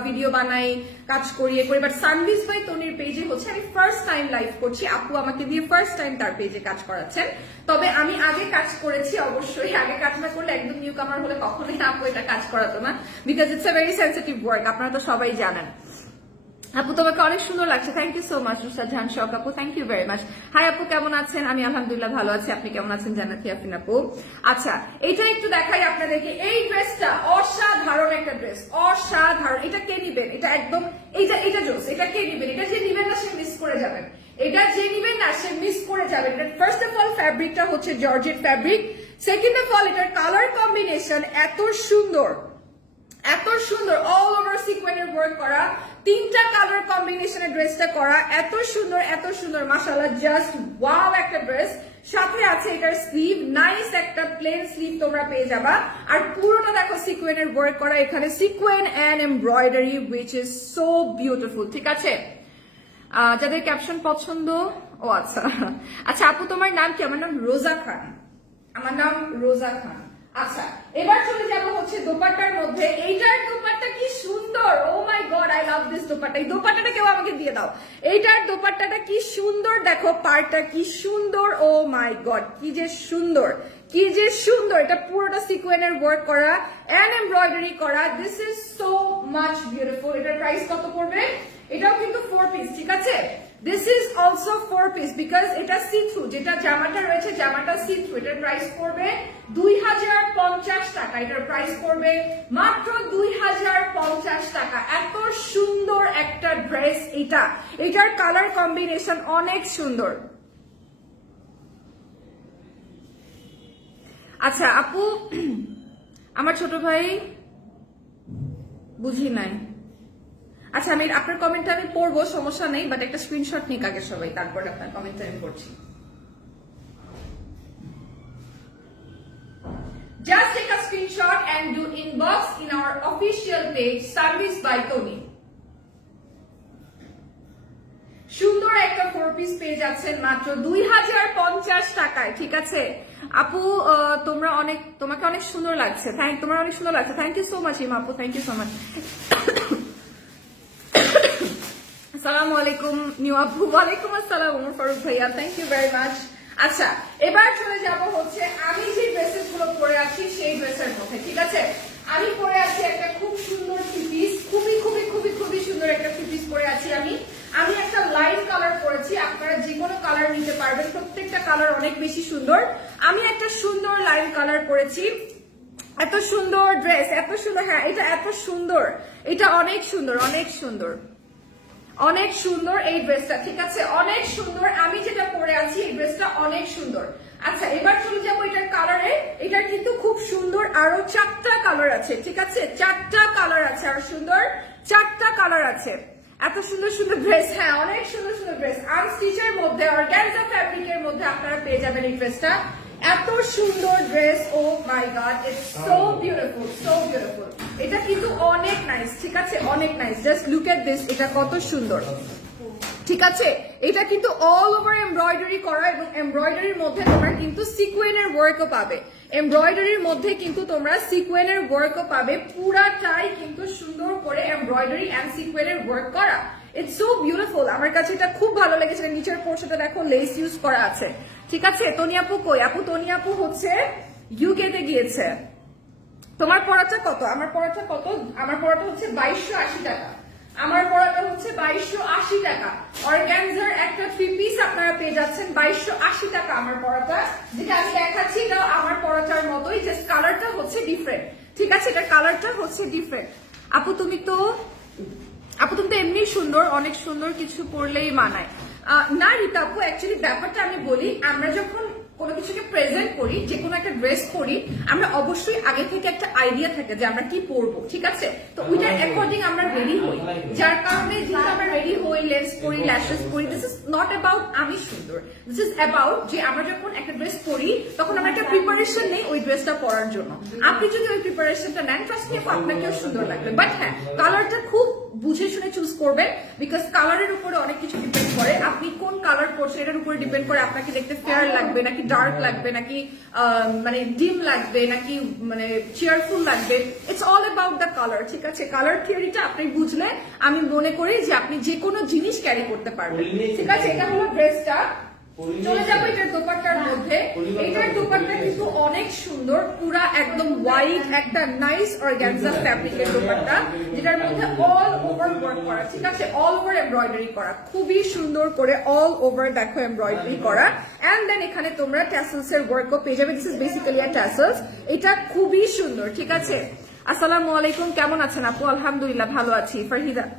ভিডিও বানাই, কাজ করি করি। বাট সানপিস বাই তনির পেজে হচ্ছে আমি ফার্স্ট টাইম লাইভ করছি। আপু আমাকে দিয়ে ফার্স্ট টাইম তার পেজে কাজ করাচ্ছেন। তবে আমি আগে কাজ করেছি, অবশ্যই আগে কাজ না করলে একদম নিউ কামার হলে কখনোই আপু এটা কাজ করাতো না, because it's a very sensitive work, আপনারা তো সবাই জানেন। আপু তোমাকে অনেক সুন্দর লাগছে, thank you so much Rusa Jahan Shokh আপু, thank you very much. Hi আপু কেমন আছেন? আমি আলহামদুলিল্লাহ ভালো আছি, আপনি কেমন আছেন জানাতি আফরিন আপু? আচ্ছা এটা একটু দেখাই আপনাদেরকে, এই ড্রেসটা অসাধারণ একটা ড্রেস, অসাধারণ। এটা কে নিবেন? এটা একদম এটা জোস, এটা কে নিবেন? এটা যে নিবেন না সে মিস করে যাবেন, এটা যে নিবেন না সে মিস করে যাবেন। ফার্স্ট অফ অল ফ্যাব্রিকটা হচ্ছে georgette fabric, second of all এটার কালার কম্বিনেশন এত সুন্দর, এত সুন্দর, অল ওভার সিকোয়েন্সের ওয়ার্ক করা, 3টা কালার কম্বিনেশনের ড্রেসটা করা, এত সুন্দর এত সুন্দর, মাশাআল্লাহ জাস্ট ওয়াও একটা ড্রেস। সাথে আছে এটার স্লিভ, নাইস একটা প্লেন স্লিভ তোমরা পেয়ে যাবা। আর পুরোটা দেখো সিকোয়েন্সের ওয়ার্ক করা, এখানে sequin and embroidery which is so beautiful. ঠিক আছে, যাদের ক্যাপশন পছন্দ, ও আচ্ছা আচ্ছা আপু তোমার নাম কি? আমার নাম রোজা খান, আমার নাম রোজা খান। আচ্ছা এবার চলে যাবো হচ্ছে দোপাট্টার মধ্যে। এইটার দোপাট্টা কি সুন্দর, oh my god I love this dupatta. এই দোপাট্টাটা কেউ আমাকে দিয়ে দাও। এইটার দোপাট্টাটা কি সুন্দর, দেখো পাড়টা কি সুন্দর, ও মাই গড কি যে সুন্দর, কি যে সুন্দর। এটা পুরোটা সিকোয়েন্সের ওয়ার্ক করা এন্ড এমব্রয়ডারি করা, this is so much beautiful. এটার প্রাইস কত পড়বে? এটাও কিন্তু 4 পিস, ঠিক আছে। This is also 4 piece because এটা সি থ্রু, যেটা জামাটা রয়েছে জামাটা সি থ্রু। এটার প্রাইস পড়বে 2050 টাকা, এটার প্রাইস পড়বে মাত্র 2050 টাকা। এত সুন্দর একটা ড্রেস এটা, এটার কালার কম্বিনেশন অনেক সুন্দর। আচ্ছা আপু আমার ছোট ভাই বুঝি নাই, আচ্ছা আমি আপনার কমেন্টটা আমি পড়বো, সমস্যা নেই, বাট একটা স্ক্রিনশট নিক আগে সবাই, তারপর আপনার কমেন্টটা আমি পড়ছি। Just take a screenshot and do inbox in our official page Service by Tony. সুন্দর একটা 4 পিস পেয়ে যাচ্ছেন মাত্র 2050 টাকায়, ঠিক আছে আপু। তোমাকে অনেক সুন্দর লাগছে, তোমার অনেক সুন্দর লাগছে, থ্যাংক ইউ সো মাচ ইমা আপু, থ্যাংক ইউ সো মাচ। আসসালামু আলাইকুম নিউ আপু। ওয়ালাইকুম আসসালাম ওমর ফারুক ভাইয়া, থ্যাংক ইউ ভেরি মাচ। আচ্ছা এবার চলে যাব হচ্ছে আমি যে ড্রেসেস গুলো পরে আছি সেই ড্রেসের মধ্যে, ঠিক আছে। আমি পরে আছি একটা খুব সুন্দর 3 পিস, খুবই খুবই খুবই খুবই সুন্দর একটা 3 পিস পরে আছি আমি একটা লাইট কালার পরেছি, আপনারা যে কোনো কালার নিতে পারবেন, প্রত্যেকটা কালার অনেক বেশি সুন্দর। আমি একটা সুন্দর লাইট কালার পরেছি, এত সুন্দর ড্রেস, এত সুন্দর, হ্যাঁ এটা এত সুন্দর, এটা অনেক সুন্দর অনেক সুন্দর অনেক সুন্দর এই ড্রেসটা, ঠিক আছে অনেক সুন্দর। আমি যেটা পরে আছি এই ড্রেসটা অনেক সুন্দর। আচ্ছা এবার চলে যাবো এটার কালারে, এটার কিন্তু খুব সুন্দর আরো 4টা কালার আছে, ঠিক আছে 4টা কালার আছে, আরো সুন্দর 4টা কালার আছে। এত সুন্দর সুন্দর ড্রেস, হ্যাঁ অনেক সুন্দর সুন্দর ড্রেস, আনস্টিচের মধ্যে অর্গানজা ফ্যাব্রিকের মধ্যে আপনারা পেয়ে যাবেন এই ড্রেসটা। এত সুন্দর dress, oh my God it's so beautiful, so beautiful. এটা কিন্তু অনেক নাইস, ঠিক আছে অনেক nice, just look at this, এটা কত সুন্দর, ঠিক আছে। এটা কিন্তু অল ওভার এমব্রয়ডারি করা এবং এমব্রয়ডারির মধ্যে তোমরা কিন্তু সিকোয়েনের ওয়ার্কও পাবে, এমব্রয়ডারির মধ্যে কিন্তু তোমরা সিকোয়েনের ওয়ার্কও পাবে, পুরাটাই কিন্তু সুন্দর করে এমব্রয়ডারি এন্ড সিকোয়েনের ওয়ার্ক করা। ইটস সো বিউটিফুল, আমার কাছে এটা খুব ভালো লেগেছে। নিচের পোর্শনটা দেখো লেস ইউজ করা আছে, ঠিক আছে। তনি আপু কই? আপু তনি আপু হচ্ছে ইউকে তে গিয়েছে। তোমার পড়াটা কত? আমার পড়াটা কত? আমার পড়াটা হচ্ছে 2280 টাকা, আমার পড়াটা হচ্ছে 2280 টাকা। অর্গানজার একটা 3 পিস আপনারা পেয়ে যাচ্ছেন 2280 টাকা আমার পড়াটা, যেটা আমি দেখাচ্ছি এটা আমার পড়াটার মতোই, জাস্ট কালারটা হচ্ছে ডিফারেন্ট, ঠিক আছে এটা কালারটা হচ্ছে ডিফারেন্ট। আপু তুমি তো এমনি সুন্দর, অনেক সুন্দর, কিছু পরলেই মানায় না রিতা আপু। অ্যাকচুয়ালি ব্যাপারটা আমি বলি, আমরা যখন কোনো কিছুকে প্রেজেন্ট করি, যে কোনো একটা ড্রেস করি, আমরা অবশ্যই আগে থেকে একটা আইডিয়া থাকে যে আমরা কি পরবো, ঠিক আছে? তো ওইটার অ্যাকর্ডিং আমরা রেডি হই, যার কারণে যেহেতু আমরা রেডি হই, লেন্স করি, ল্যাশেস করি, দিস ইজ নট অ্যাবাউট আমি সুন্দর, দিস ইজ অ্যাবাউট যে আমরা যখন একটা ড্রেস পরি তখন আমরা একটা প্রিপারেশন নেই ওই ড্রেসটা পরার জন্য। আপনি যদি ওই প্রিপারেশনটা নেন, ট্রাস্ট মি, আপনাকেও সুন্দর লাগবে। বাট হ্যাঁ, কালারটা খুব বুঝে শুনে চুজ করবেন, বিকজ কালারের উপরে অনেক কিছু ডিপেন্ড করে। আপনি কোন কালার পরছেন এটার উপরে ডিপেন্ড করে আপনাকে দেখতে ফেয়ার লাগবে নাকি ডার্ক লাগবে, নাকি মানে ডিম লাগবে, নাকি মানে চেয়ারফুল লাগবে। It's all about the colour, ঠিক আছে? কালার থিওরিটা আপনি বুঝলে আমি মনে করি যে আপনি যে কোনো জিনিস ক্যারি করতে পারবেন, ঠিক আছে? এটা হলো ড্রেসটা। চলে যাবো এটার দোপাট্টার মধ্যে। এটার দোপাট্টা কিন্তু অনেক সুন্দর, পুরা একদম হোয়াইট একটা নাইস অর্গানজা ফ্যাব্রিকের দোপাট্টা, যেটার মধ্যে অল ওভার ওয়ার্ক করা, ঠিক আছে? অল ওভার এমব্রয়ডারি করা, খুবই সুন্দর করে অল ওভার দেখো এমব্রয়ডারি করা। এন্ড দেন এখানে তোমরা ট্যাসেলস এর ওয়ার্কও পেয়ে যাবে। This is basically a tassels. এটা খুবই সুন্দর, ঠিক আছে? আসসালামু আলাইকুম, কেমন আছেন আপু? আলহামদুলিল্লাহ ভালো আছি।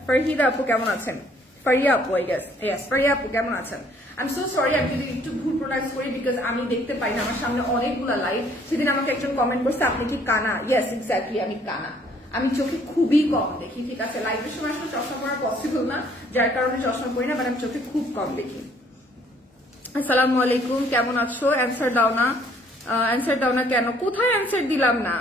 ফারহিদা আপু কেমন আছেন? ফারিয়া আপু, আই গেস, ইয়েস, ফারিয়া আপু কেমন আছেন? আই এম সো সরি, আমি যদি একটু ভুল প্রোনাউন্স করি, বিকজ আমি দেখতে পাই না, আমার সামনে অনেকগুলো লাইভ। সেদিন আমাকে একজন কমেন্ট করছে আপনি কি কানা? ইয়েস, এক্স্যাক্টলি, আমি কানা। আমি চোখে খুবই কম দেখি, ঠিক আছে? লাইভের সময় আসলে চশমা পরা পসিবল না, যার কারণে চশমা পরি না, বাট আমি চোখে খুব কম দেখি। আসসালামু আলাইকুম, কেমন আছো? অ্যান্সার দাও না, অ্যান্সার দাও না কেন? কোথায় অ্যান্সার দিলাম না?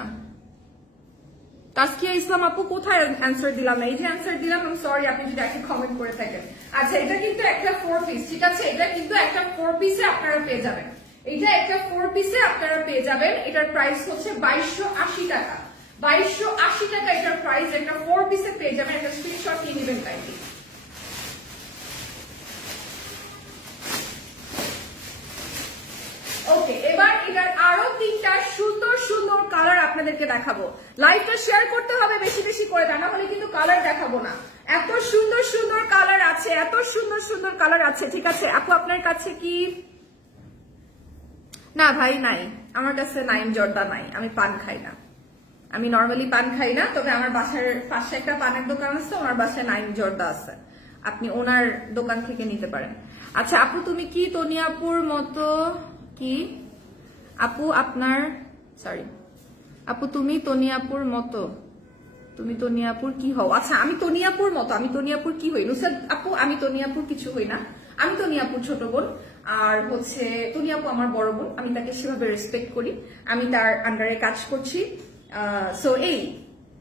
তাসকিয়া ইসলাম আপু, কোথায় অ্যান্সার দিলাম না? এই যে অ্যান্সার দিলাম, আমি সরি আপনি যদি একটা কমেন্ট করে থাকেন। আচ্ছা, এটা কিন্তু একটা 4 পিস, ঠিক আছে? এটা কিন্তু একটা 4 পিসে আপনারা পেয়ে যাবেন। এটা একটা 4 পিসে আপনারা পেয়ে যাবেন। এটার প্রাইস হচ্ছে 2280 টাকা। 2280 টাকা এটার প্রাইস। একটা 4 পিসে পেয়ে যাবেন। একটা স্ক্রিনশট নিয়ে নেবেন কাইন্ডলি। ওকে, এবার এটার আরো 3টা সুন্দর সুন্দর কালার আপনাদেরকে দেখাবো। লাইভটা শেয়ার করতে হবে বেশি বেশি করে, তা না হলে কিন্তু কালার দেখাবো না। এত সুন্দর সুন্দর কালার আছে, এত সুন্দর সুন্দর কালার আছে, ঠিক আছে? আপু আপনার কাছে কি? না ভাই, নাই, আমার কাছে নাইম জর্দা নাই। আমি পান খাই না, আমি নর্মালি পান খাই না। তবে আমার বাসার পাশে একটা পানের দোকান আছে, ওনার বাসায় নাইম জর্দা আছে, আপনি ওনার দোকান থেকে নিতে পারেন। আচ্ছা আপু, তুমি কি তনিয়াপুর মতো কি? আপু আপনার, সরি আপু, তুমি তনিয়াপুর মতো, তুমি তনিয়াপুর কি হও? আচ্ছা, আমি তনিয়াপুর মতো, আমি তনিয়াপুর কি হই? নুসরাত আপু, আমি তনিয়াপুর কিছু হই না। আমি তনিয়াপুর ছোট বোন, আর হচ্ছে তনিয়াপু আমার বড় বোন। আমি তাকে সেভাবে রেসপেক্ট করি, আমি তার আন্ডারে কাজ করছি। সো এই,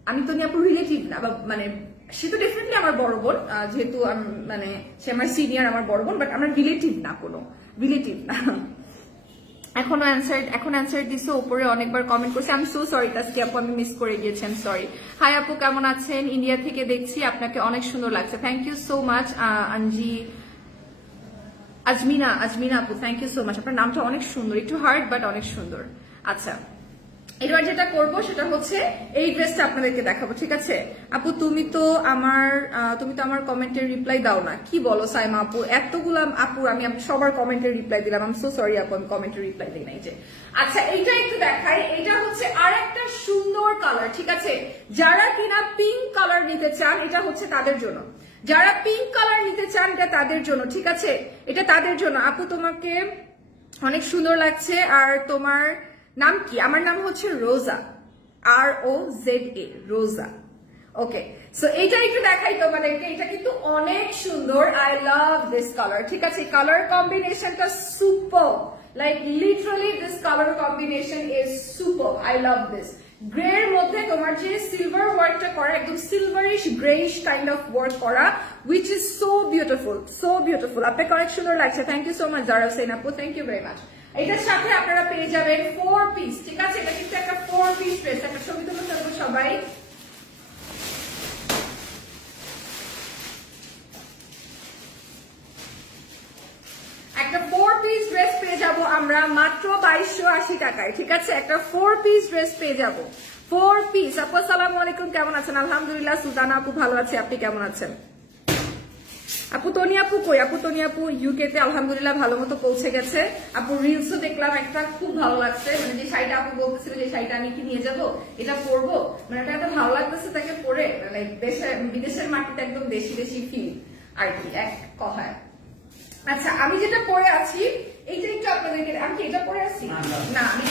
আমি তনিয়াপুর রিলেটিভ না, বা মানে সে তো ডেফিনেটলি আমার বড় বোন, যেহেতু মানে সে আমার সিনিয়র, আমার বড় বোন, বাট আমরা রিলেটিভ না, কোনো রিলেটিভ না। এখন অ্যান্সার দিছো, উপরে অনেকবার কমেন্ট করছে। আমি সো সরি তাসকি আপু, আমি মিস করে গিয়েছি, আই এম সরি। হাই আপু, কেমন আছেন? ইন্ডিয়া থেকে দেখছি, আপনাকে অনেক সুন্দর লাগছে। Thank you so much. Azmina আপু, থ্যাংক ইউ সো মাচ। আপনার নামটা অনেক সুন্দর, একটু হার্ড বাট অনেক সুন্দর। আচ্ছা, এবার যেটা করবো সেটা হচ্ছে এই ড্রেসটা আপনাদেরকে দেখাবো, ঠিক আছে? আপু তুমি তো আমার কমেন্টের রিপ্লাই দাও না, কি বলো সাইমা আপু? এতগুলা আপু, আমি সবার কমেন্টের রিপ্লাই দিলাম। আমি সো সরি আপু, আমি কমেন্টের রিপ্লাই দিই নাই যে। আচ্ছা, এইটা একটু দেখাই। এটা হচ্ছে আর একটা সুন্দর কালার, ঠিক আছে? যারা কিনা পিঙ্ক কালার নিতে চান, এটা হচ্ছে তাদের জন্য। যারা পিঙ্ক কালার নিতে চান, এটা তাদের জন্য, ঠিক আছে? এটা তাদের জন্য। আপু তোমাকে অনেক সুন্দর লাগছে। আর তোমার নাম কি? আমার নাম হচ্ছে রোজা, ROZA, রোজা। ওকে, সো এইটা একটু দেখাই তোমাদেরকে। এটা কিন্তু অনেক সুন্দর, আই লাভ দিস কালার, ঠিক আছে? কালার কম্বিনেশনটা super, like literally this colour combination is super, I love this. Grey এর মধ্যে তোমার যে সিলভার ওয়ার্কটা করা, একদম silverish greyish kind of work করা, which is so beautiful, so beautiful. আপনাকে অনেক সুন্দর লাগছে। থ্যাংক ইউ সো মাচ জারা হোসেন আপু, থ্যাংক ইউ ভেরি মাচ। এটার সাথে আপনারা পেয়ে যাবেন 4 পিস, ঠিক আছে? এটা কিন্তু একটা 4 পিস ড্রেস। একটা ছবি তুলে ফেলবো সবাই। একটা 4 পিস ড্রেস পেয়ে যাব আমরা মাত্র 2280 টাকায়, ঠিক আছে? একটা 4 পিস ড্রেস পেয়ে যাব, 4 পিস। আপু আসসালামু আলাইকুম, কেমন আছেন? আলহামদুলিল্লাহ। সুলতানা আপু ভালো আছে, আপনি কেমন আছেন? আপু তনিয়াপু কই? আপু তনিয়াপু ইউকে তে আলহামদুলিল্লাহ ভালো মতো পৌঁছে গেছে। আপু রিলসও দেখলাম, একটা খুব ভালো লাগছে, মানে যে শাড়িটা আপু বলতেছিল যে শাড়িটা আমি কি নিয়ে যাবো, এটা পরবো, মানে এটা এত ভালো লাগতেছে তাকে পরে, মানে বিদেশের মাটিতে একদম দেশি দেশি ফিল আর কি, এক কথায়। আচ্ছা, আমি যেটা পরে আছি এইটা একটু আপনাদেরকে, আমি কি এটা পরে আসছি না, আমি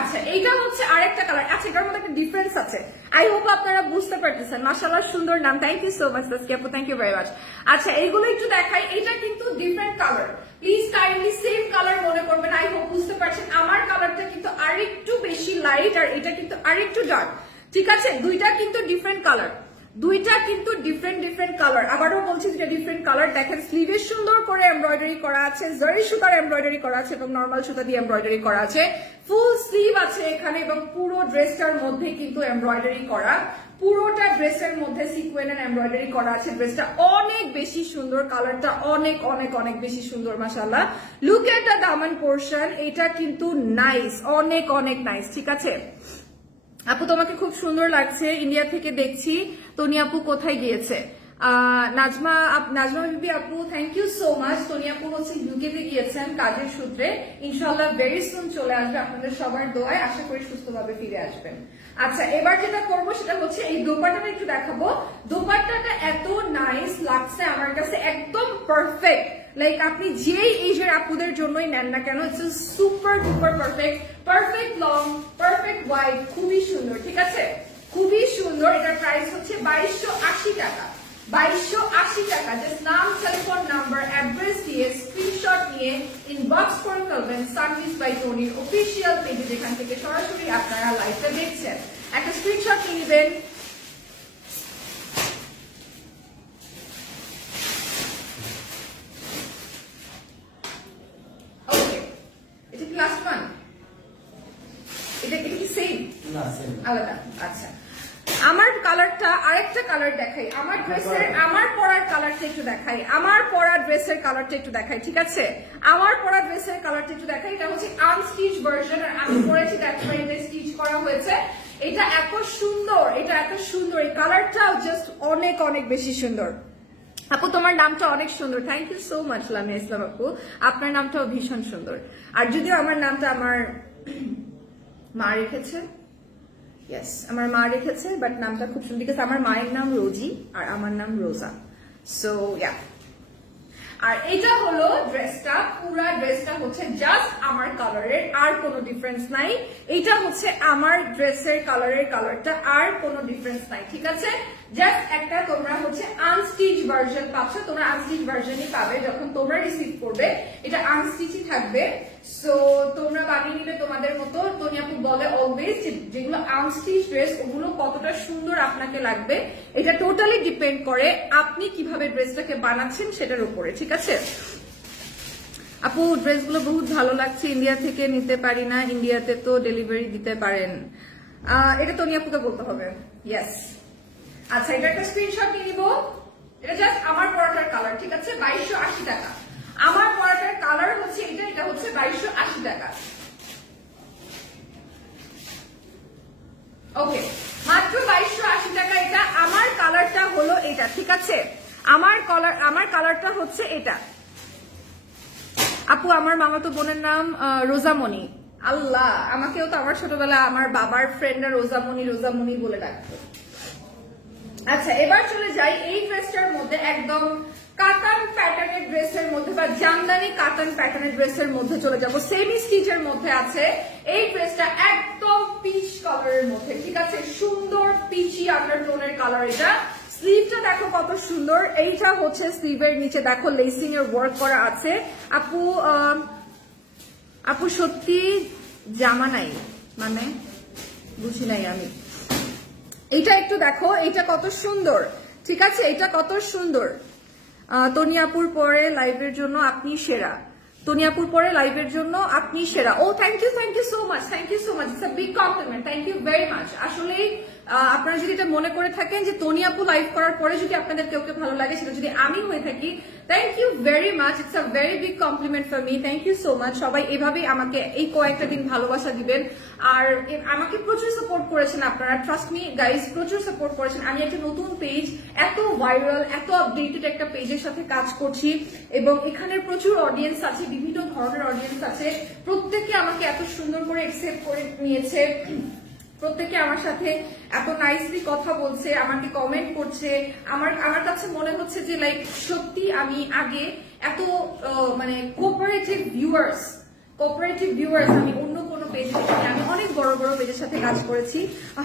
আচ্ছা এইটা হচ্ছে আরেকটা কালার। আচ্ছা এটার মধ্যে একটা ডিফারেন্স আছে, আই হোপ আপনারা বুঝতে পারতেছেন। মাশাআল্লাহ সুন্দর নাম, thank you so much Taskia আপু, থ্যাংক ইউ ভেরি মাচ। আচ্ছা এইগুলো একটু দেখাই, এটা কিন্তু different colour, please kindly same colour মনে করবেন। আই হোপ বুঝতে পারছেন, আমার কালারটা কিন্তু আরেকটু বেশি লাইট আর এটা কিন্তু আরেকটু ডার্ক, ঠিক আছে? দুইটা কিন্তু ডিফারেন্ট কালার, দুইটা কিন্তু ডিফারেন্ট কালার। আবারও বলছি দুইটা ডিফারেন্ট কালার। দেখেন স্লিভে সুন্দর করে এমব্রয়ডারি করা আছে, জরি সুতার এমব্রয়ডারি করা আছে এবং নর্মাল সুতা দিয়ে এমব্রয়ডারি করা আছে। ফুল স্লিভ আছে এখানে এবং পুরো ড্রেসটার মধ্যে কিন্তু এমব্রয়ডারি করা, পুরোটা ড্রেসের মধ্যে সিকোয়েন্সের এমব্রয়ডারি করা আছে। ড্রেসটা অনেক বেশি সুন্দর, কালারটা অনেক অনেক অনেক বেশি সুন্দর মাশাআল্লাহ। Look at the Daman portion, এটা কিন্তু নাইস, অনেক অনেক নাইস, ঠিক আছে? আপু তোমাকে খুব সুন্দর লাগছে, ইন্ডিয়া থেকে দেখছি। তনি আপু কোথায় গিয়েছে? নাজমা বিবি আপু thank you so much. Toni আপু হচ্ছে ইউকে তে গিয়েছেন কাজের সূত্রে, ইনশাআল্লাহ ভেরি সুন চলে আসবে, আপনাদের সবার দোয়ায় আশা করি সুস্থভাবে ফিরে আসবেন। আচ্ছা এবার যেটা করবো সেটা হচ্ছে এই দোপাট্টাটা একটু দেখাবো। দোপাট্টাটা এত নাইস লাগছে আমার কাছে, একদম পারফেক্ট, লাইক আপনি যেই এজের আপুদের জন্যই নেন না কেন, it's super duper perfect, perfect long, perfect wide, খুবই সুন্দর, ঠিক আছে? খুবই সুন্দর। এটার প্রাইস হচ্ছে 2280 টাকা, 2280 টাকা। জাস্ট নাম, টেলিফোন নাম্বার, অ্যাড্রেস দিয়ে স্ক্রিনশট নিয়ে ইনবক্স করে ফেলবেন সার্ভিস বাই টনির অফিসিয়াল পেজে, যেখান থেকে সরাসরি আপনারা লাইভটা দেখছেন। একটা স্ক্রিনশট নিয়ে নেবেন। ওকে, এটা কি লাস্ট ওয়ান? এটা কি সেম না? সেম আলাদা। আচ্ছা আমার কালারটা আরেকটা কালার দেখাই, আমার ড্রেসের, আমার পরার কালারটা একটু দেখাই, আমার পরা ড্রেসের কালারটা একটু দেখাই, ঠিক আছে? আমার পরা ড্রেসের কালারটা একটু দেখাই। এটা হচ্ছে আনস্টিচ ভার্সন, আর আমি পরেছি দ্যাটস ওয়াই এটা স্টিচ করা হয়েছে। এটা এত সুন্দর, এটা এত সুন্দর, এই কালারটাও জাস্ট অনেক অনেক বেশি সুন্দর। আপু তোমার নামটা অনেক সুন্দর, thank you so much Lamia Islam আপু, আপনার নামটাও ভীষণ সুন্দর। আর যদিও আমার নামটা আমার মা রেখেছে, ইয়েস আমার মা রেখেছে, বাট নামটা খুব সুন্দর, বিকজ আমার মায়ের নাম রোজি আর আমার নাম রোজা, সো ইয়া। আর এটা হলো ড্রেসটা, পুরা ড্রেসটা হচ্ছে জাস্ট আমার কালারের, আর কোনো ডিফারেন্স নাই। এটা হচ্ছে আমার ড্রেসের কালারের, কালারটা আর কোনো ডিফারেন্স নাই, ঠিক আছে? জাস্ট একটা তোমরা হচ্ছে আনস্টিচ ভার্সন পাচ্ছ, তোমরা আনস্টিচ ভার্সনই পাবে যখন তোমরা রিসিভ করবে, এটা আনস্টিচই থাকবে। সো তোমরা বানিয়ে নিবে তোমাদের মতো। তনি আপু বলে অলওয়েজ যেগুলো আনস্টিচ ড্রেস ওগুলো কতটা সুন্দর আপনাকে লাগবে, এটা টোটালি ডিপেন্ড করে আপনি কিভাবে ড্রেসটাকে বানাচ্ছেন সেটার উপরে, ঠিক আছে? আপু ড্রেসগুলো বহুত ভালো লাগছে, ইন্ডিয়া থেকে নিতে পারি না, ইন্ডিয়াতে তো ডেলিভারি দিতে পারেন? এটা তনি আপুকে বলতে হবে, ইয়েস। আচ্ছা এটা একটা স্ক্রিনশট নিয়ে নিব। এটা জাস্ট আমার পরাটার কালার, ঠিক আছে? 2280 টাকা। আমার পরাটার কালার হচ্ছে এটা, এটা হচ্ছে 2280 টাকা। ওকে, মাত্র 2280 টাকা। এটা আমার কালারটা হলো এটা, ঠিক আছে? আমার কালারটা হচ্ছে এটা। আপু আমার মামাতো বোনের নাম রোজামণি। আল্লাহ, আমাকেও তো আমার ছোটবেলা আমার বাবার ফ্রেন্ডরা রোজামণি রোজামণি বলে ডাকতো। আচ্ছা এবার চলে যাই এই ড্রেসটার মধ্যে, একদম কাতান প্যাটার্নের ড্রেসের মধ্যে বা জামদানি কাতান প্যাটার্নের ড্রেসের মধ্যে চলে যাব। সেমি স্টিচের মধ্যে আছে এই ড্রেসটা, একদম পিচ কালারের মধ্যে, ঠিক আছে? সুন্দর পিচি আন্ডারটোনের কালার। এটা স্লিভটা দেখো কত সুন্দর, এইটা হচ্ছে স্লিভের নিচে দেখো লেসিং এর ওয়ার্ক করা আছে। আপু সত্যি জামা নাই মানে বুঝি নাই আমি। এইটা একটু দেখো, এইটা কত সুন্দর, ঠিক আছে? এটা কত সুন্দর। তনি আপুর পরে লাইভের জন্য আপনি সেরা, তনি আপুর পরে লাইভের জন্য আপনি সেরা। Oh thank you so much, thank you so much, it's a big compliment, thank you very much. আসলেই আপনারা যদি এটা মনে করে থাকেন যে তনি আপু লাইভ করার পরে যদি আপনাদের কেউ ভালো লাগে, সেটা যদি আমি হয়ে থাকি, thank you very much, it's a very big compliment for me, thank you so much. সবাই এভাবেই আমাকে এই কয়েকটা দিন ভালোবাসা দিবেন, আর আমাকে প্রচুর সাপোর্ট করেছেন আপনারা, ট্রাস্ট মি গাইজ, প্রচুর সাপোর্ট করেছেন। আমি একটা নতুন পেজ, এত ভাইরাল, এত আপডেটেড একটা পেজের সাথে কাজ করছি এবং এখানে প্রচুর অডিয়েন্স আছে, বিভিন্ন ধরনের অডিয়েন্স আছে, প্রত্যেকে আমাকে এত সুন্দর করে অ্যাকসেপ্ট করে নিয়েছে, প্রত্যেকে আমার সাথে এত নাইসলি কথা বলছে, আমাকে কমেন্ট করছে। আমার কাছে মনে হচ্ছে যে লাইক সত্যি আমি আগে এত মানে কোঅপারেটিভ ভিউয়ার্স কোঅপারেটিভ ভিউয়ার্স আমি অন্য কোনো পেজে দেখিনি। আমি অনেক বড় বড় পেজের সাথে কাজ করেছি,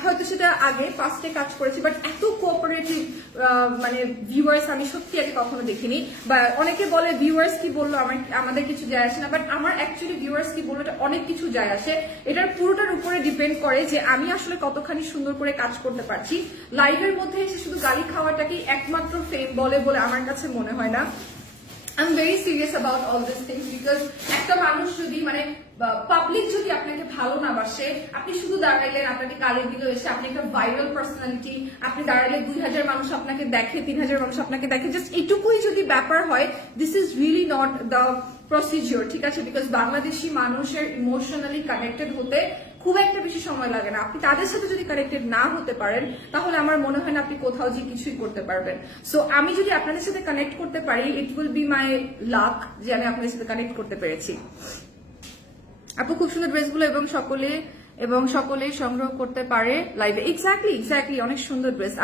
হয়তো সেটা আগে পাস্টে কাজ করেছি, বাট এত কোঅপারেটিভ মানে ভিউয়ার্স আমি সত্যি আগে কখনো দেখিনি। বা অনেকে বলে ভিউয়ার্স কি বললো আমাদের কিছু যায় আসে না, বাট আমার অ্যাকচুয়ালি ভিউয়ার্স কি বললো এটা অনেক কিছু যায় আসে। এটার পুরোটার উপরে ডিপেন্ড করে যে আমি আসলে কতখানি সুন্দর করে কাজ করতে পারছি। লাইভের মধ্যে এসে শুধু গালি খাওয়াটাকেই একমাত্র ফেম বলে আমার কাছে মনে হয় না। I'm very serious about all these things because একটা মানুষ যদি মানে পাবলিক যদি আপনাকে ভালো না বাসে, আপনি শুধু দাঁড়াইলেন, আপনাকে গালি দিল এসে, আপনি একটা ভাইরাল পার্সোনালিটি, আপনি দাঁড়াইলে 2000 মানুষ আপনাকে দেখে, 3000 মানুষ আপনাকে দেখে, জাস্ট এটুকুই যদি ব্যাপার হয়, this is really not the procedure, ঠিক আছে? বিকজ বাংলাদেশি মানুষের ইমোশনালি কানেক্টেড হতে খুব একটা বেশি সময় লাগে না। আপনি তাদের সাথে যদি কানেক্টেড না হতে পারেন, তাহলে আমার মনে হয় না আপনি কোথাও যে কিছুই করতে পারবেন। সো আমি যদি আপনাদের সাথে কানেক্ট করতে পারি, ইট উইল বি মাই লাক যে আমি আপনাদের সাথে কানেক্ট করতে পেরেছি। আপু খুব সুন্দর ড্রেসগুলো এবং সকলেই সংগ্রহ করতে পারে লাইভে। এক্স্যাক্টলি অনেক সুন্দর ড্রেস।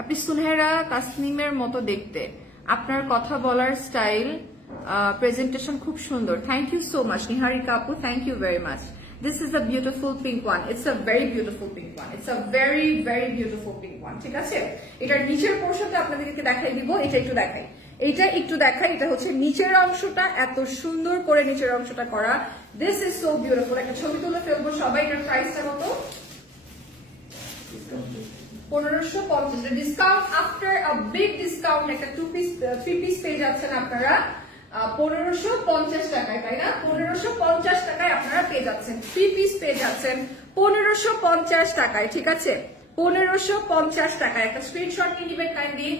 আপনি সুনহেরা তাসনিমের মতো দেখতে, আপনার কথা বলার স্টাইল, প্রেজেন্টেশন খুব সুন্দর। Thank you so much Niharika আপু, thank you very much. This is a beautiful pink one. It's a very beautiful pink one. It's a very very beautiful pink one. ঠিক আছে? এটার নিচের পোরশনটা আপনাদেরকে দেখাই দিব। এটা একটু দেখাই। এটা হচ্ছে নিচের অংশটা, এত সুন্দর করে নিচের অংশটা করা। This is so beautiful. একটা ছবি তুলে ফেলবো সবাই। এটার প্রাইসটা কত? 1550। Discount after a big discount. একটা 3 পিস পেয়ে যাচ্ছেন আপনারা 1550 টাকায়, তাই না? 1550 টাকায় আপনারা পেয়ে যাচ্ছেন 3 পিস পেয়ে যাচ্ছেন 1550 টাকায়, ঠিক আছে? 1550 টাকায়। একটা স্ক্রিনশট নিয়ে নেবেন kindly.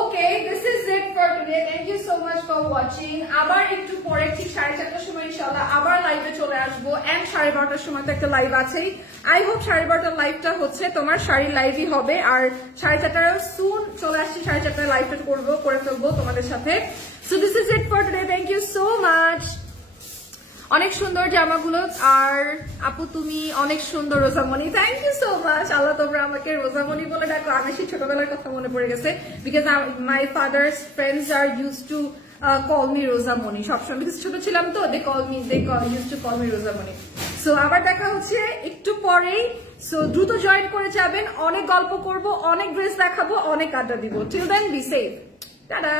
Okay, this is it for today. Thank you so much for watching. আবার একটু পরে ঠিক 4:30টার সময় ইনশাআল্লাহ আবার লাইভে চলে আসবো, এন্ড 12:30টার সময় তো একটা লাইভ আছেই। আই হোপ 12:30টার লাইভটা হচ্ছে তোমার শাড়ির লাইভই হবে, আর 4:30টার সুন চলে আসছি, 4:30টার লাইভটা করে ফেলবো তোমাদের সাথে। So this is it for today. Thank you so much. অনেক সুন্দর জামাগুলো, আর আপু তুমি অনেক সুন্দর Rojamoni. Thank you so much. আল্লাহ তোমরা আমাকে রোজামণি বলে ডাকো। আমি সেই ছোটবেলার কথা মনে পড়ে গেছে, because my father's friends are use to call me Rozamoni সবসময়, বিকজ ছোট ছিলাম তো, they use to call me Rozamoni. So আবার দেখা হচ্ছে একটু পরেই। সো দ্রুত জয়েন করে যাবেন। অনেক গল্প করব, অনেক ড্রেস দেখাবো, অনেক আড্ডা দিব। Till then be safe. Tata.